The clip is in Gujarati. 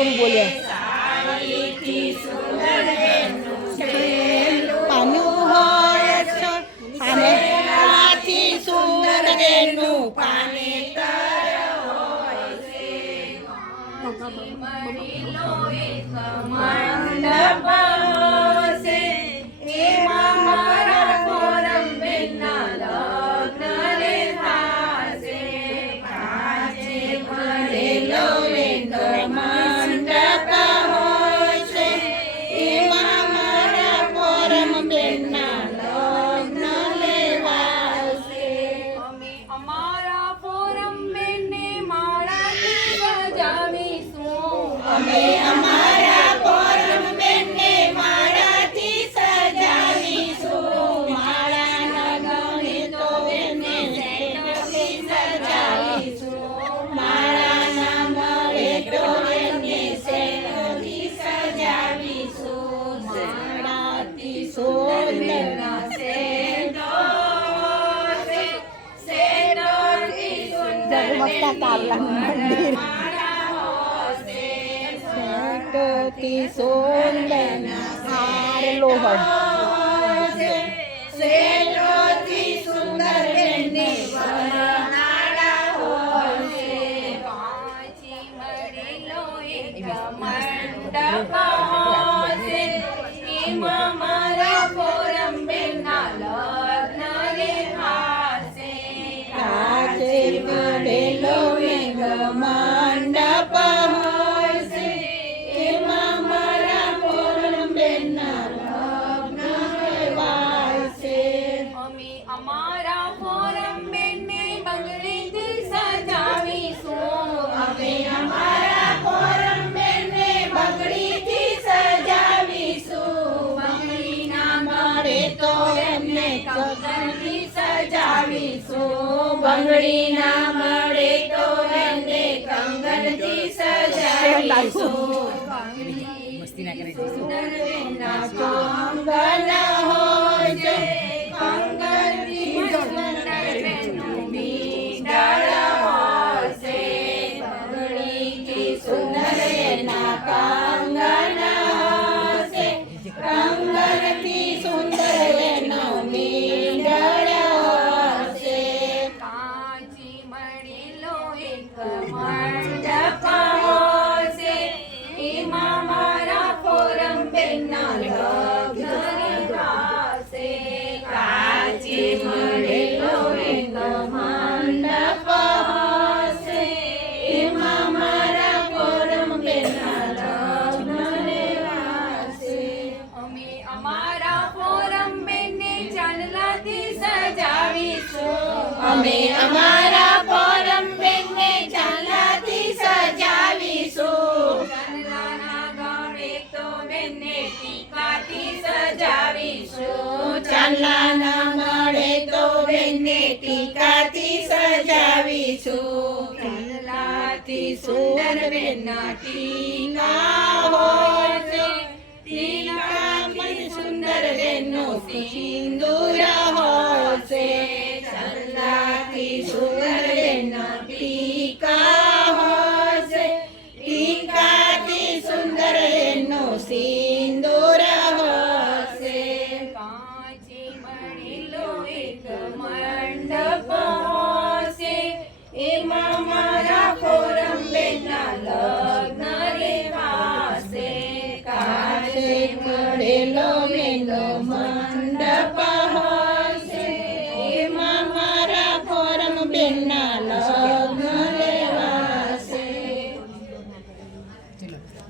થોડું બોલે પાનું હોય પાનેથી સુંદર બેનું પાને મંદિર સારેલો હોય મંડપ હોય છે એમાં મારા પોરમ બેનના લગ્ન કહેવાય છે. અમે અમારા પોરમ બેનને બંગડીથી સજાવીશું. અમે અમારા પોરમ બેનને બંગડીથી સજાવીશું. બંગડી ના મળે તો એમને કંગનથી સજાવીશું. બંગડી ના મળે તો એમને કંગનથી સજાવીશું. મસ્તી ના કરી સુંદર બેનના કંગન હોય છે કંગનથી સુંદર બેનનું મીંડળ હોય છે. બંગડીથી સુંદર બેનના કંગન હશે કંગનથી સુંદર બેનનું મીંડળ હશે. કાચી મળેલો એક મંડપ હશે એમાં મારા પોરમ બેનના લગ્ન થશે. કાચી મળેલો એક મંડપ હશે એમાં મારા પોરમ બેનના લગ્ન લેવાશે. અમે અમારા પોરમ બેનને ચાંદલાથી સજાવીશું. અમે અમારા પોરમ બેનને ચાંદલાથી સજાવીશું. ચાંદલાના ગાળે તો બેનને ટીકાથી સજાવીશું. ચાંદલા ના મળે તો બેનને ટીકાથી સજાવીશું. ચાંદલાથી સુંદર બેનના ટીકા હોય